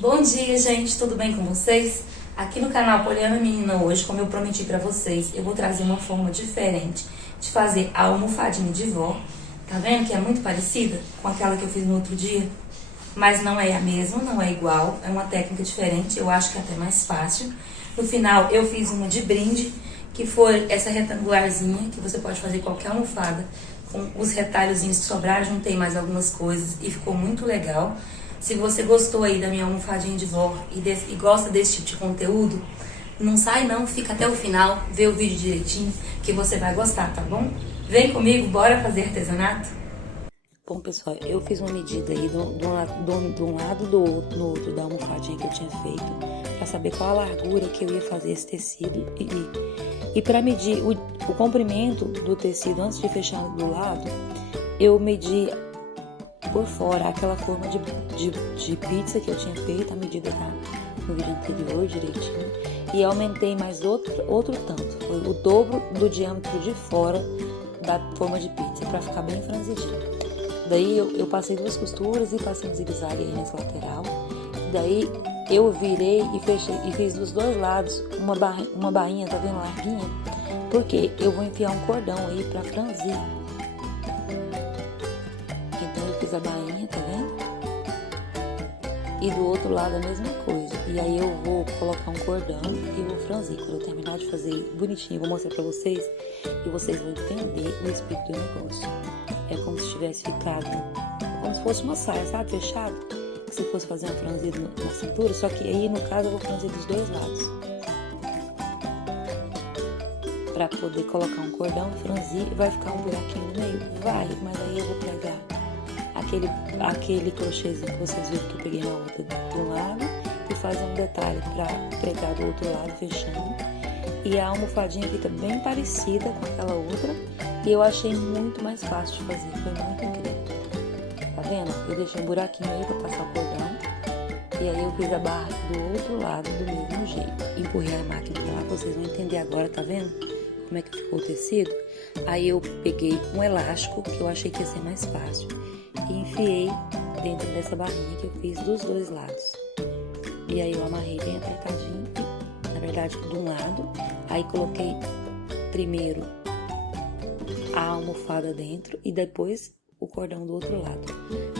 Bom dia, gente, tudo bem com vocês? Aqui no canal Poliana Menina hoje, como eu prometi pra vocês, eu vou trazer uma forma diferente de fazer a almofadinha de vó. Tá vendo que é muito parecida com aquela que eu fiz no outro dia? Mas não é a mesma, não é igual, é uma técnica diferente, eu acho que é até mais fácil. No final eu fiz uma de brinde, que foi essa retangularzinha, que você pode fazer qualquer almofada. Com os retalhozinhos que sobraram, juntei mais algumas coisas e ficou muito legal. Se você gostou aí da minha almofadinha de vó e gosta desse tipo de conteúdo, não sai não, fica até o final, vê o vídeo direitinho, que você vai gostar, tá bom? Vem comigo, bora fazer artesanato? Bom, pessoal, eu fiz uma medida aí de um lado do outro da almofadinha que eu tinha feito, pra saber qual a largura que eu ia fazer esse tecido e para medir o comprimento do tecido antes de fechar do lado, eu medi por fora aquela forma de pizza que eu tinha feito, a medida tá no vídeo anterior direitinho, e aumentei mais outro tanto, foi o dobro do diâmetro de fora da forma de pizza, para ficar bem franzidinho. Daí eu passei duas costuras e passei um zigue-zague aí nesse lateral, daí eu virei e fechei e fiz dos dois lados uma bainha, tá vendo, larguinha, porque eu vou enfiar um cordão aí para franzir. Então eu fiz a bainha, tá vendo? E do outro lado a mesma coisa. E aí eu vou colocar um cordão e vou franzir. Quando eu terminar de fazer bonitinho, eu vou mostrar pra vocês e vocês vão entender o espírito do negócio. É como se tivesse ficado, como se fosse uma saia, sabe? Fechado. Se fosse fazer uma franzida na cintura, só que aí no caso eu vou franzir dos dois lados. Pra poder colocar um cordão, franzir, vai ficar um buraquinho no meio? Vai, mas aí eu vou pegar aquele crochêzinho que vocês viram que eu peguei na outra do lado e fazer um detalhe pra pregar do outro lado, fechando. E a almofadinha fica bem parecida com aquela outra e eu achei muito mais fácil de fazer, foi muito incrível. Tá vendo? Eu deixei um buraquinho aí pra passar o cordão e aí eu fiz a barra do outro lado do mesmo jeito. Empurrei a máquina pra lá, vocês vão entender agora, tá vendo? Como é que ficou o tecido? Aí eu peguei um elástico, que eu achei que ia ser mais fácil, e enfiei dentro dessa barrinha que eu fiz dos dois lados. E aí eu amarrei bem apertadinho, na verdade de um lado, aí coloquei primeiro a almofada dentro e depois o cordão do outro lado,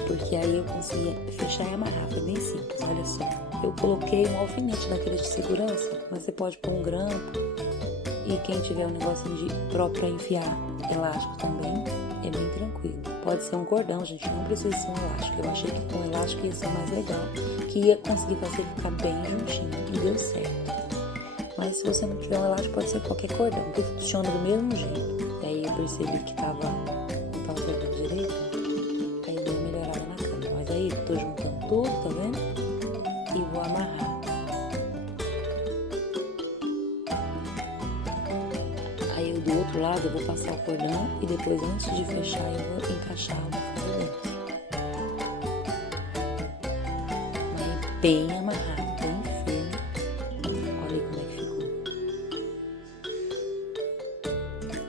porque aí eu conseguia fechar e amarrar, foi bem simples, olha só. Eu coloquei um alfinete daqueles de segurança, mas você pode pôr um grampo, e quem tiver um negocinho de próprio para enfiar elástico também, é bem tranquilo. Pode ser um cordão, gente, não precisa ser um elástico. Eu achei que com elástico ia ser mais legal, que ia conseguir fazer ficar bem juntinho, e deu certo. Mas se você não tiver um elástico, pode ser qualquer cordão, que funciona do mesmo jeito. E aí eu percebi que não tava pegando direito, aí deu uma melhorada na câmera. Mas aí tô juntando tudo, tá vendo? E vou amarrar. Aí do outro lado eu vou passar o cordão e depois, antes de fechar, eu vou encaixar a almofada dentro. Mas bem amarrado, bem firme. Olha aí como é que ficou.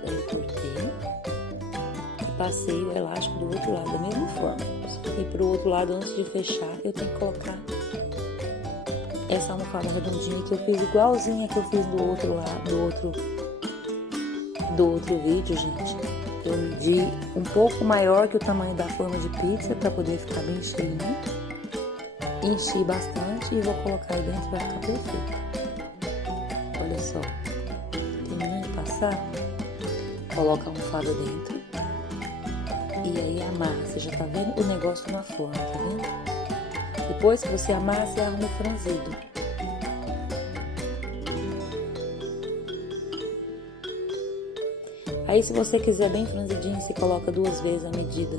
Daí eu cortei e passei o elástico do outro lado da mesma forma. E pro outro lado, antes de fechar, eu tenho que colocar essa almofada redondinha que eu fiz igualzinha que eu fiz do outro lado, do outro vídeo, gente. Eu medi um pouco maior que o tamanho da forma de pizza para poder ficar bem cheinho. Enchi bastante e vou colocar aí dentro, vai ficar perfeito. Olha só. Terminando de passar, coloca a almofada dentro e aí amarra. Você já tá vendo o negócio na forma, tá vendo? Depois que você amarra, você arruma o franzido. Aí, se você quiser bem franzidinho, você coloca duas vezes a medida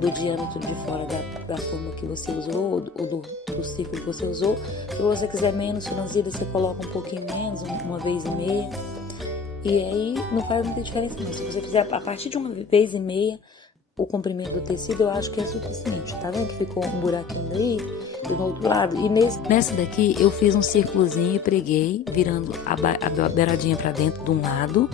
do diâmetro de fora da forma que você usou, ou do círculo que você usou. Se você quiser menos franzida, você coloca um pouquinho menos, uma vez e meia. E aí, não faz muita diferença não. Se você fizer a partir de uma vez e meia, o comprimento do tecido, eu acho que é suficiente. Tá vendo que ficou um buraquinho daí e do outro lado? E nessa daqui eu fiz um círculozinho e preguei, virando a beiradinha pra dentro de um lado,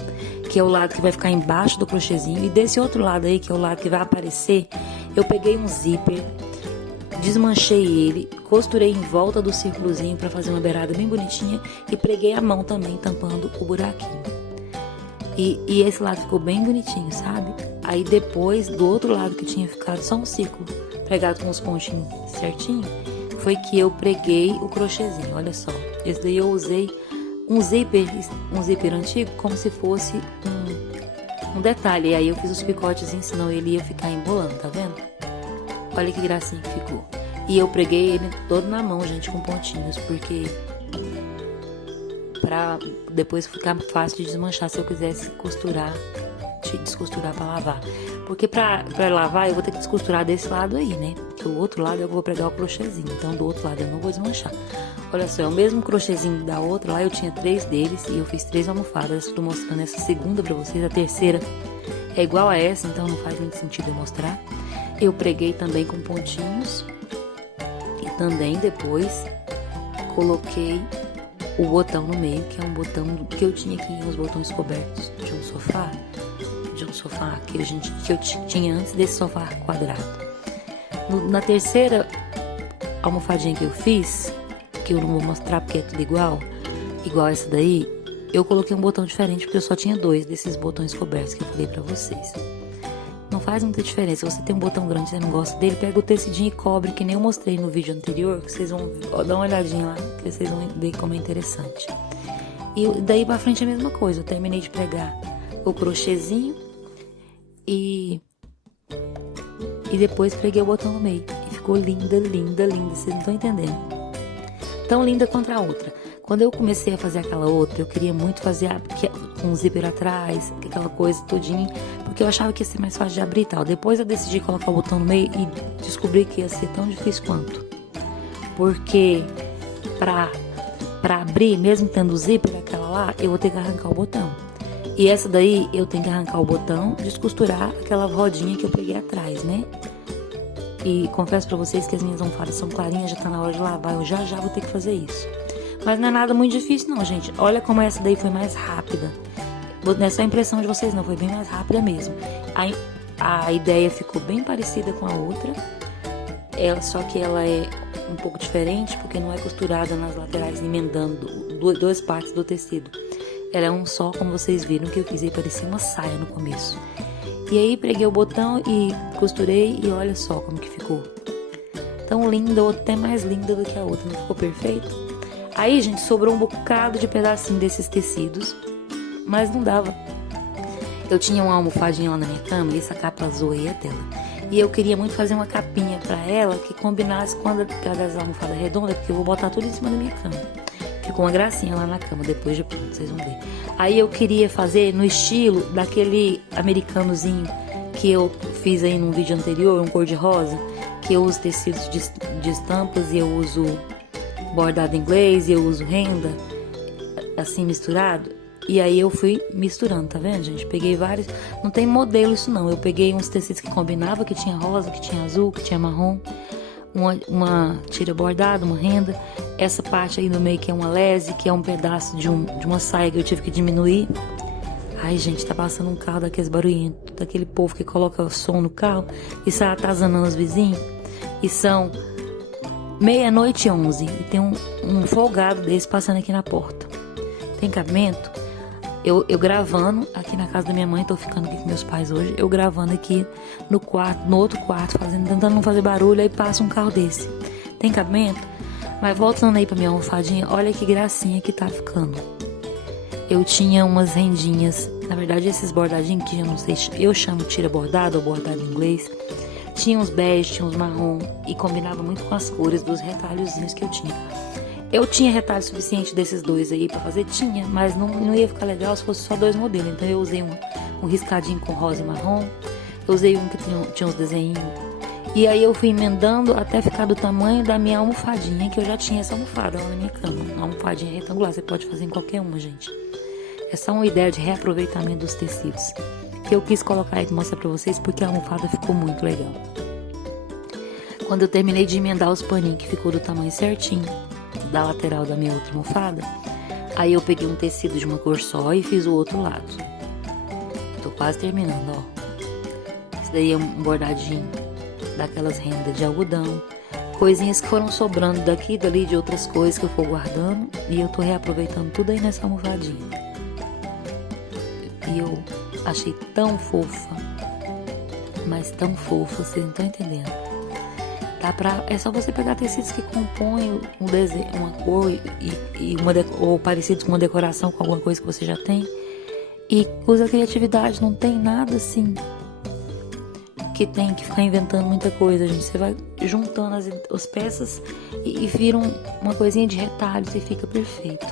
que é o lado que vai ficar embaixo do crochêzinho. E desse outro lado aí, que é o lado que vai aparecer, eu peguei um zíper desmanchei ele, costurei em volta do círculozinho para fazer uma beirada bem bonitinha e preguei a mão também tampando o buraquinho. E esse lado ficou bem bonitinho, sabe? Aí depois, do outro lado que tinha ficado só um círculo pregado com os pontinhos certinho, foi que eu preguei o crochêzinho, olha só. Esse daí eu usei um zíper antigo como se fosse um detalhe. E aí eu fiz os picotes, senão ele ia ficar embolando, tá vendo? Olha que gracinha que ficou. E eu preguei ele todo na mão, gente, com pontinhos, porque pra depois ficar fácil de desmanchar se eu quisesse costurar, descosturar pra lavar. Porque pra lavar eu vou ter que descosturar desse lado aí, né? Porque o outro lado eu vou pregar o crochêzinho, então do outro lado eu não vou desmanchar. Olha só, é o mesmo crochêzinho da outra, lá eu tinha 3 deles e eu fiz 3 almofadas. Estou mostrando essa segunda pra vocês, a terceira é igual a essa, então não faz muito sentido eu mostrar. Eu preguei também com pontinhos e também depois coloquei o botão no meio, que é um botão que eu tinha aqui, uns botões cobertos de um sofá que eu tinha antes desse sofá quadrado. Na terceira almofadinha que eu fiz, que eu não vou mostrar porque é tudo igual essa daí, eu coloquei um botão diferente porque eu só tinha 2 desses botões cobertos que eu falei pra vocês. Não faz muita diferença. Se você tem um botão grande e você não gosta dele, pega o tecidinho e cobre, que nem eu mostrei no vídeo anterior, que vocês vão dar uma olhadinha lá, que vocês vão ver como é interessante. E daí pra frente é a mesma coisa. Eu terminei de pregar o crochêzinho e depois preguei o botão no meio. E ficou linda, linda, linda. Vocês não estão entendendo. Tão linda quanto a outra. Quando eu comecei a fazer aquela outra, eu queria muito fazer com um zíper atrás, aquela coisa todinha, porque eu achava que ia ser mais fácil de abrir e tal. Depois eu decidi colocar o botão no meio e descobri que ia ser tão difícil quanto. Porque pra abrir, mesmo tendo o zíper, aquela lá, eu vou ter que arrancar o botão. E essa daí, eu tenho que arrancar o botão, descosturar aquela rodinha que eu peguei atrás, né? E confesso pra vocês que as minhas almofadas são clarinhas, já tá na hora de lavar, eu já vou ter que fazer isso. Mas não é nada muito difícil não, gente. Olha como essa daí foi mais rápida. Não é só a impressão de vocês não, foi bem mais rápida mesmo. A ideia ficou bem parecida com a outra, só que ela é um pouco diferente, porque não é costurada nas laterais, emendando duas partes do tecido. Ela é um só, como vocês viram que eu fiz aí, parecia uma saia no começo. E aí preguei o botão e costurei e olha só como que ficou. Tão linda, ou até mais linda do que a outra, não ficou perfeito? Aí, gente, sobrou um bocado de pedacinho desses tecidos, mas não dava. Eu tinha uma almofadinha lá na minha cama, e essa capa azul aí é dela. E eu queria muito fazer uma capinha pra ela que combinasse com a das almofadas redondas, porque eu vou botar tudo em cima da minha cama. Ficou uma gracinha lá na cama, depois de pronto, vocês vão ver. Aí eu queria fazer no estilo daquele americanozinho que eu fiz aí num vídeo anterior, um cor de rosa, que eu uso tecidos de estampas e eu uso bordado inglês e eu uso renda, assim misturado. E aí eu fui misturando, tá vendo, gente? Peguei vários, não tem modelo isso não, eu peguei uns tecidos que combinava, que tinha rosa, que tinha azul, que tinha marrom, uma tira bordada, uma renda, essa parte aí no meio que é uma lese, que é um pedaço de uma saia que eu tive que diminuir. Ai, gente, tá passando um carro daqueles barulhentos, daquele povo que coloca som no carro e sai atazanando os vizinhos. E são 00:11 e tem um folgado desse passando aqui na porta. Tem cabimento? Eu gravando aqui na casa da minha mãe, tô ficando aqui com meus pais hoje, eu gravando aqui no outro quarto, tentando não fazer barulho, aí passa um carro desse. Tem cabimento? Mas voltando aí pra minha almofadinha, olha que gracinha que tá ficando. Eu tinha umas rendinhas, na verdade esses bordadinhos que eu não sei, eu chamo tira bordado ou bordado em inglês. Tinha uns bege, tinha uns marrom e combinava muito com as cores dos retalhozinhos que eu tinha. Eu tinha retalho suficiente desses dois aí pra fazer? Tinha, mas não ia ficar legal se fosse só 2 modelos. Então eu usei um riscadinho com rosa e marrom, eu usei um que tinha uns desenhinhos. E aí eu fui emendando até ficar do tamanho da minha almofadinha, que eu já tinha essa almofada lá na minha cama. Uma almofadinha retangular, você pode fazer em qualquer uma, gente. É só uma ideia de reaproveitamento dos tecidos que eu quis colocar aí pra mostrar pra vocês, porque a almofada ficou muito legal. Quando eu terminei de emendar os paninhos, que ficou do tamanho certinho da lateral da minha outra almofada, aí eu peguei um tecido de uma cor só e fiz o outro lado. Tô quase terminando, ó. Esse daí é um bordadinho daquelas rendas de algodão. coisinhas que foram sobrando daqui e dali de outras coisas que eu for guardando. E eu tô reaproveitando tudo aí nessa almofadinha. E eu achei tão fofa. Mas tão fofa, vocês não estão entendendo. É só você pegar tecidos que compõem um desenho, uma cor ou parecidos com uma decoração com alguma coisa que você já tem. E usa a criatividade, não tem nada assim que tem que ficar inventando muita coisa, gente. Você vai juntando as peças e vira uma coisinha de retalhos e fica perfeito.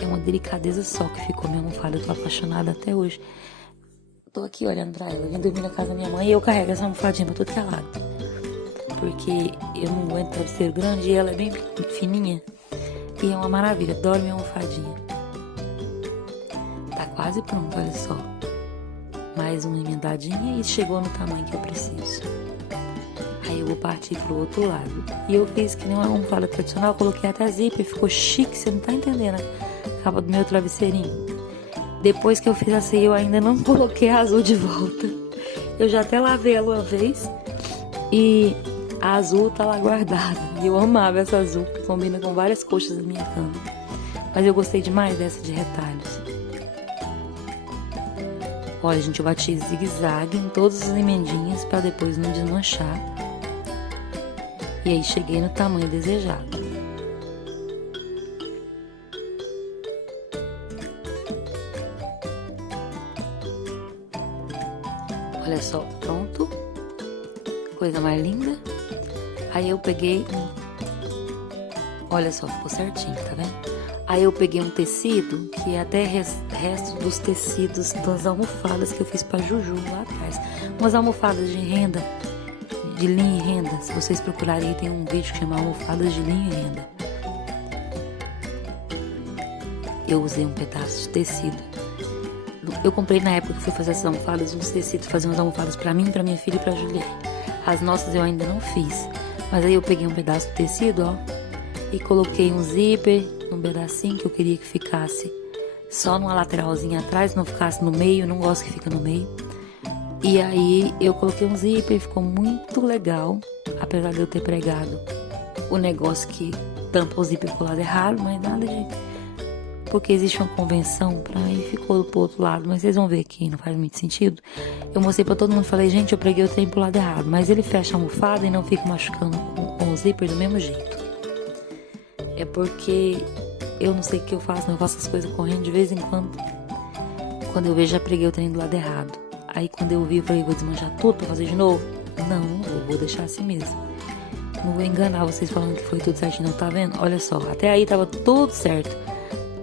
É uma delicadeza só que ficou minha almofada. Eu tô apaixonada até hoje. Tô aqui olhando pra ela. Vim dormir na casa da minha mãe e eu carrego essa almofadinha pra tudo que é lado. Porque eu não aguento travesseiro grande e ela é bem fininha. E é uma maravilha. Adoro minha almofadinha. Tá quase pronto, olha só. Mais uma emendadinha e chegou no tamanho que eu preciso. Aí eu vou partir pro outro lado. E eu fiz que nem uma almofada tradicional, coloquei até zíper, ficou chique, você não tá entendendo a capa do meu travesseirinho. Depois que eu fiz assim, eu ainda não coloquei a azul de volta. Eu já até lavei ela uma vez e a azul tá lá guardada. E eu amava essa azul, que combina com várias coxas da minha cama. Mas eu gostei demais dessa de retalhos. Olha, gente, eu bati zigue-zague em todas as emendinhas para depois não desmanchar. E aí cheguei no tamanho desejado. Olha só, pronto. Coisa mais linda. Aí eu peguei Olha só, ficou certinho, tá vendo? Aí eu peguei um tecido, que é até resto dos tecidos das almofadas que eu fiz pra Juju lá atrás. Umas almofadas de renda, de linha e renda. Se vocês procurarem aí, tem um vídeo que chama Almofadas de Linha e Renda. Eu usei um pedaço de tecido. Eu comprei na época que fui fazer essas almofadas, uns tecidos, fazer umas almofadas pra mim, pra minha filha e pra Juliette. As nossas eu ainda não fiz. Mas aí eu peguei um pedaço de tecido, ó, e coloquei um zíper, um pedacinho que eu queria que ficasse só numa lateralzinha atrás, não ficasse no meio, não gosto que fica no meio. E aí eu coloquei um zíper, ficou muito legal, apesar de eu ter pregado o negócio que tampa o zíper pro lado errado, mas nada de... porque existe uma convenção pra ir, ficou pro outro lado, mas vocês vão ver que não faz muito sentido. Eu mostrei pra todo mundo, falei, gente, eu preguei o trem pro lado errado, mas ele fecha a almofada e não fica machucando com o zíper do mesmo jeito. É porque eu não sei o que eu faço, não, eu faço as coisas correndo de vez em quando. Quando eu vejo, já preguei o trem do lado errado. Aí quando eu vi, eu falei, vou desmanchar tudo pra fazer de novo? Não, não vou deixar assim mesmo. Não vou enganar vocês falando que foi tudo certinho, não, tá vendo? Olha só, até aí tava tudo certo.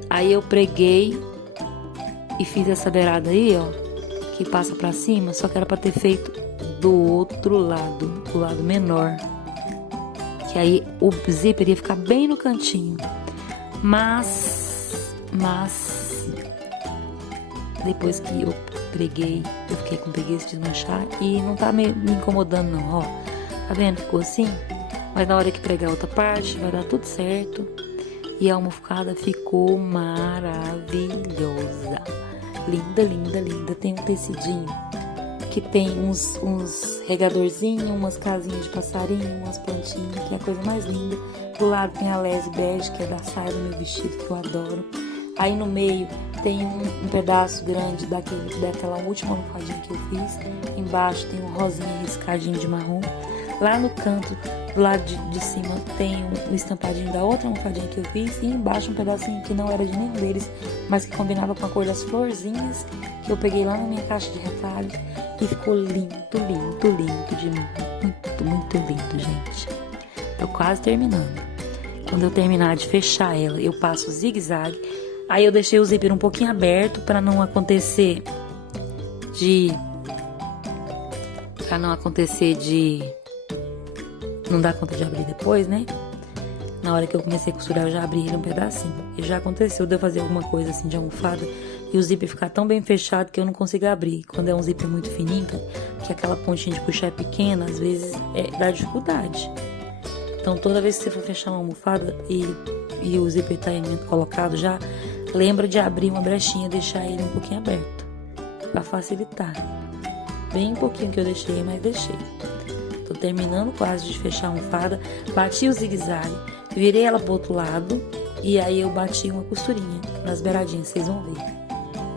Aí eu preguei e fiz essa beirada aí, ó, que passa pra cima, só que era pra ter feito do outro lado, do lado menor. Que aí o zíper ia ficar bem no cantinho. Mas depois que eu preguei, eu fiquei com preguiça de desmanchar e não tá me incomodando não, ó. Tá vendo? Ficou assim. Mas na hora que pregar a outra parte, vai dar tudo certo. E a almofada ficou maravilhosa. Linda, linda, linda. Tem um tecidinho que tem uns regadorzinhos, umas casinhas de passarinho, umas plantinhas, que é a coisa mais linda. Do lado tem a lese bege, que é da saia do meu vestido, que eu adoro. Aí no meio tem um pedaço grande daquela última almofadinha que eu fiz. Embaixo tem um rosinha riscadinho de marrom. Lá no canto, do lado de cima, tem um estampadinho da outra almofadinha que eu fiz. E embaixo um pedacinho que não era de nenhum deles, mas que combinava com a cor das florzinhas, que eu peguei lá na minha caixa de retalhos. E ficou lindo, lindo, lindo de mim. Muito, muito lindo, gente. Tô quase terminando. Quando eu terminar de fechar ela, eu passo o zigue-zague. Aí eu deixei o zíper um pouquinho aberto para não acontecer de... não dar conta de abrir depois, né? Na hora que eu comecei a costurar, eu já abri ele um pedacinho. E já aconteceu de eu fazer alguma coisa assim de almofada e o zíper ficar tão bem fechado que eu não consigo abrir. Quando é um zíper muito fininho, que aquela pontinha de puxar é pequena, às vezes dá dificuldade. Então toda vez que você for fechar uma almofada e o zíper tá colocado já, lembra de abrir uma brechinha, deixar ele um pouquinho aberto, pra facilitar. Bem pouquinho que eu deixei, mas deixei. Tô terminando quase de fechar a almofada. Bati o zigue-zague, virei ela pro outro lado e aí eu bati uma costurinha nas beiradinhas, vocês vão ver.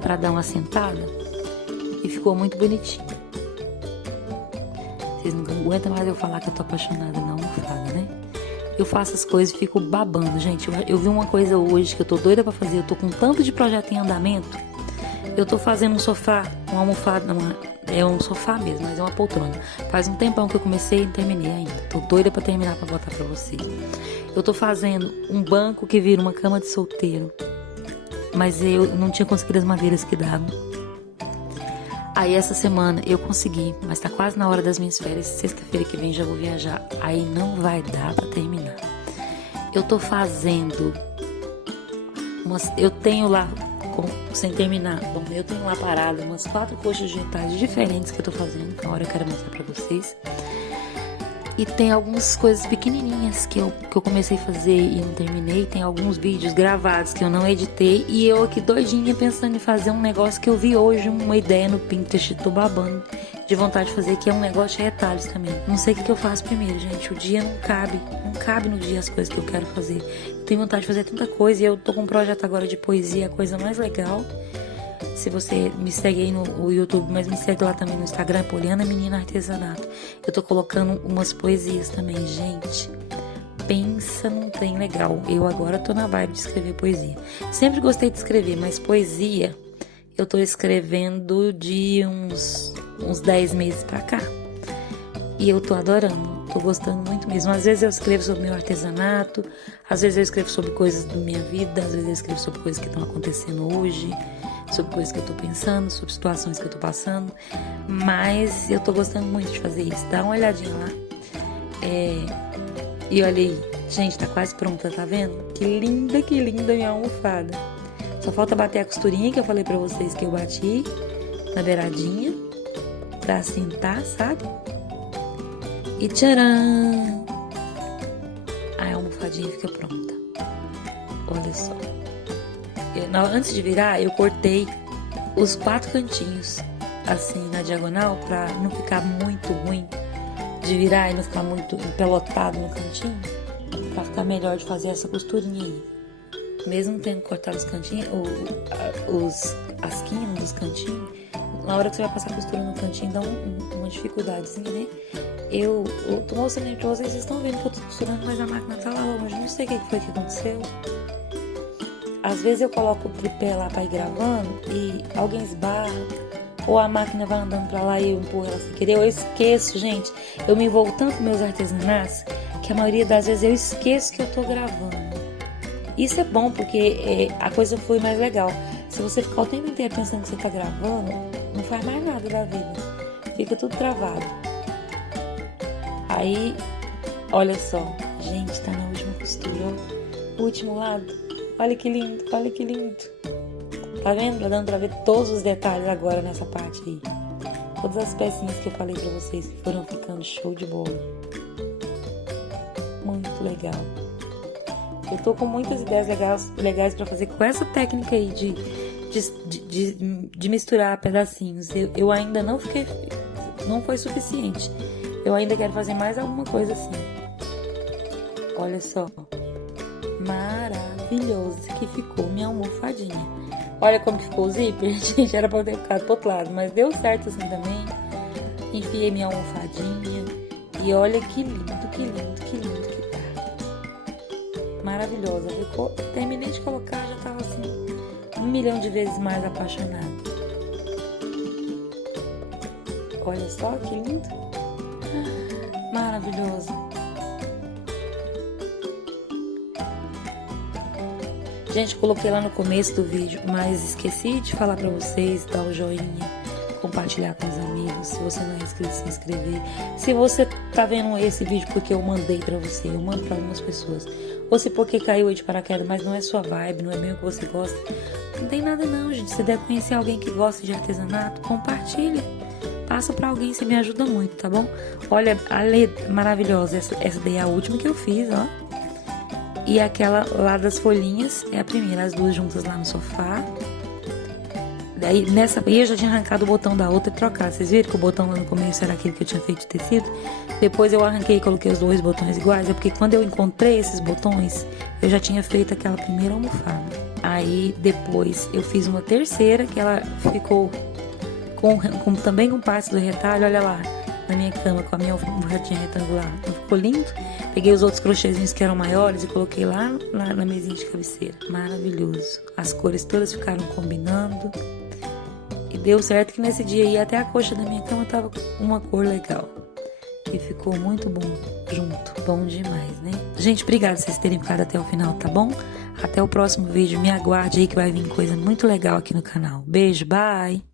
Pra dar uma sentada e ficou muito bonitinho. Vocês não aguentam mais eu falar que eu tô apaixonada na almofada, né? Eu faço as coisas e fico babando, gente. Eu vi uma coisa hoje que eu tô doida pra fazer. Eu tô com tanto de projeto em andamento. Eu tô fazendo um sofá, uma almofada, é um sofá mesmo, mas é uma poltrona. Faz um tempão que eu comecei e não terminei ainda. Tô doida pra terminar pra botar pra vocês. Eu tô fazendo um banco que vira uma cama de solteiro. Mas eu não tinha conseguido as madeiras que davam. Aí essa semana eu consegui, mas tá quase na hora das minhas férias. Sexta-feira que vem já vou viajar. Aí não vai dar pra terminar. Eu tô fazendo eu tenho lá, sem terminar, bom, eu tenho lá parado umas 4 coxas de retalhos diferentes que eu tô fazendo. Na hora eu quero mostrar pra vocês. E tem algumas coisas pequenininhas que eu comecei a fazer e não terminei. Tem alguns vídeos gravados que eu não editei. E eu aqui doidinha pensando em fazer um negócio que eu vi hoje, uma ideia no Pinterest. Tô babando de vontade de fazer, que é um negócio de retalhos também. Não sei o que eu faço primeiro, gente. O dia não cabe no dia as coisas que eu quero fazer. Eu tenho vontade de fazer tanta coisa e eu tô com um projeto agora de poesia, a coisa mais legal. Se você me segue aí no YouTube, mas me segue lá também no Instagram, Poliana Menina Artesanato. Eu tô colocando umas poesias também, gente. Pensa num trem legal. Eu agora tô na vibe de escrever poesia. Sempre gostei de escrever, mas poesia eu tô escrevendo de uns 10 meses pra cá. E eu tô adorando, tô gostando muito mesmo. Às vezes eu escrevo sobre meu artesanato, às vezes eu escrevo sobre coisas da minha vida, às vezes eu escrevo sobre coisas que estão acontecendo hoje, sobre coisas que eu tô pensando, sobre situações que eu tô passando, mas eu tô gostando muito de fazer isso. Dá uma olhadinha lá. E olha aí, gente, tá quase pronta, tá vendo? Que linda minha almofada. Só falta bater a costurinha que eu falei pra vocês que eu bati na beiradinha pra assentar, sabe? E tcharam! Aí a almofadinha fica pronta. Olha só. Antes de virar, eu cortei os 4 cantinhos assim na diagonal pra não ficar muito ruim de virar e não ficar muito empelotado no cantinho, pra ficar melhor de fazer essa costurinha aí. Mesmo tendo cortado os cantinhos, as quinas dos cantinhos, na hora que você vai passar a costura no cantinho dá uma dificuldadezinha, né? Eu tô mostrando aí pra vocês estão vendo que eu tô costurando, mas a máquina tá lá longe, não sei o que foi que aconteceu. Às vezes eu coloco o tripé lá pra ir gravando e alguém esbarra, ou a máquina vai andando pra lá e eu empurro ela sem querer. Eu esqueço, gente. Eu me envolvo tanto com meus artesanatos que a maioria das vezes eu esqueço que eu tô gravando. Isso é bom porque a coisa flui mais legal. Se você ficar o tempo inteiro pensando que você tá gravando, não faz mais nada da vida. Fica tudo travado. Aí, olha só. Gente, tá na última costura, ó. O último lado. Olha que lindo, olha que lindo. Tá vendo? Tá dando pra ver todos os detalhes agora nessa parte aí. Todas as pecinhas que eu falei pra vocês que foram ficando show de bola. Muito legal. Eu tô com muitas ideias legais pra fazer com essa técnica aí de misturar pedacinhos. Eu ainda não foi suficiente. Eu ainda quero fazer mais alguma coisa assim. Olha só. Maravilhoso que ficou minha almofadinha. Olha como que ficou o zíper. Gente, era pra eu ter ficado pro outro lado, mas deu certo assim também. Enfiei minha almofadinha. E olha que lindo que tá. Maravilhosa. Eu terminei de colocar, já tava assim 1 milhão de vezes mais apaixonada. Olha só que lindo. Maravilhoso. Gente, coloquei lá no começo do vídeo, mas esqueci de falar pra vocês, dar o joinha, compartilhar com os amigos. Se você não é inscrito, se inscrever. Se você tá vendo esse vídeo porque eu mandei pra você, eu mando pra algumas pessoas. Ou se porque caiu aí de paraquedas, mas não é sua vibe, não é bem o que você gosta. Não tem nada não, gente. Se deve conhecer alguém que gosta de artesanato, compartilha. Passa pra alguém, você me ajuda muito, tá bom? Olha, a lei maravilhosa. Essa daí é a última que eu fiz, ó. E aquela lá das folhinhas é a primeira, as duas juntas lá no sofá. Daí nessa aí eu já tinha arrancado o botão da outra e trocado. Vocês viram que o botão lá no começo era aquele que eu tinha feito de tecido? Depois eu arranquei e coloquei os 2 botões iguais. É porque quando eu encontrei esses botões, eu já tinha feito aquela primeira almofada. Aí depois eu fiz uma terceira que ela ficou também com parte do retalho, olha lá, na minha cama com a minha almofadinha retangular. Não ficou lindo? Peguei os outros crochêzinhos que eram maiores e coloquei lá na mesinha de cabeceira. Maravilhoso. As cores todas ficaram combinando. E deu certo que nesse dia aí até a coxa da minha cama tava com uma cor legal. E ficou muito bom junto. Bom demais, né? Gente, obrigada por vocês terem ficado até o final, tá bom? Até o próximo vídeo. Me aguarde aí que vai vir coisa muito legal aqui no canal. Beijo, bye!